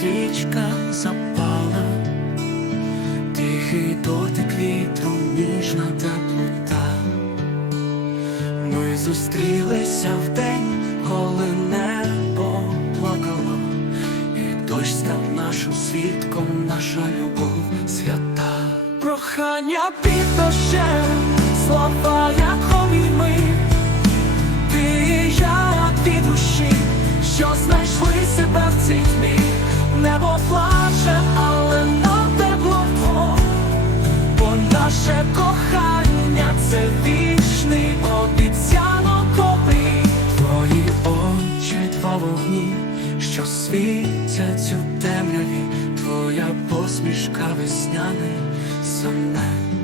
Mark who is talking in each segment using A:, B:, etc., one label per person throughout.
A: свічка запала, тихий дотик вітру ніжна теплота. Ми зустрілися в день, коли небо плакало, і дощ став нашим свідком, наша любов свята, прохання під дощем, слова як хомі. Наше кохання це вічний обіцянок обрій Твої очі, два вогні, що світять у темряві, твоя посмішка весняний сонет.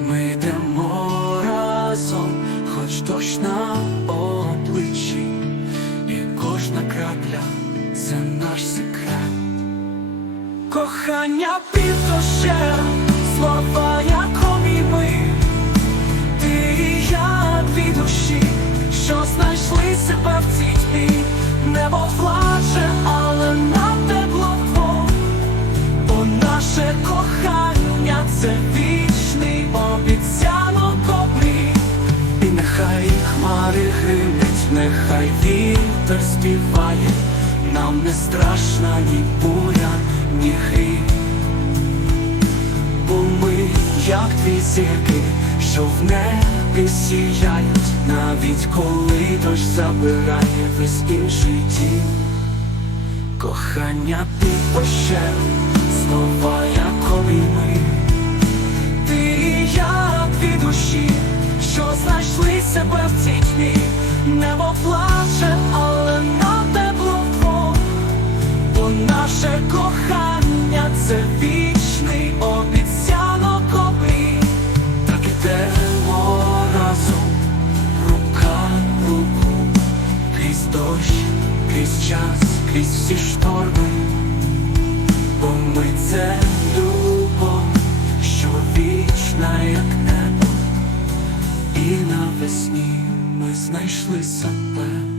A: Ми йдемо разом, хоч дощ на обличчі, і кожна крапля це наш секрет. Кохання під хмари гримять, нехай вітер співає, нам не страшна ні буря, ні гріх. Бо ми, як дві зірки, що в небі сіяють, навіть коли дощ забирає весь інший дім. Кохання під дощем, слова як обійми. Ти і я дві душі, що знайшли себе в цій тьмі, небо плаче, але нам тепло вдвох, бо наше кохання це вічний обіцянок обрій, так ідемо разом, рука в руку, крізь дощ, крізь час, крізь всі шторми. Бо ми це що вічна, як небо, і навесні ми знайшли себе.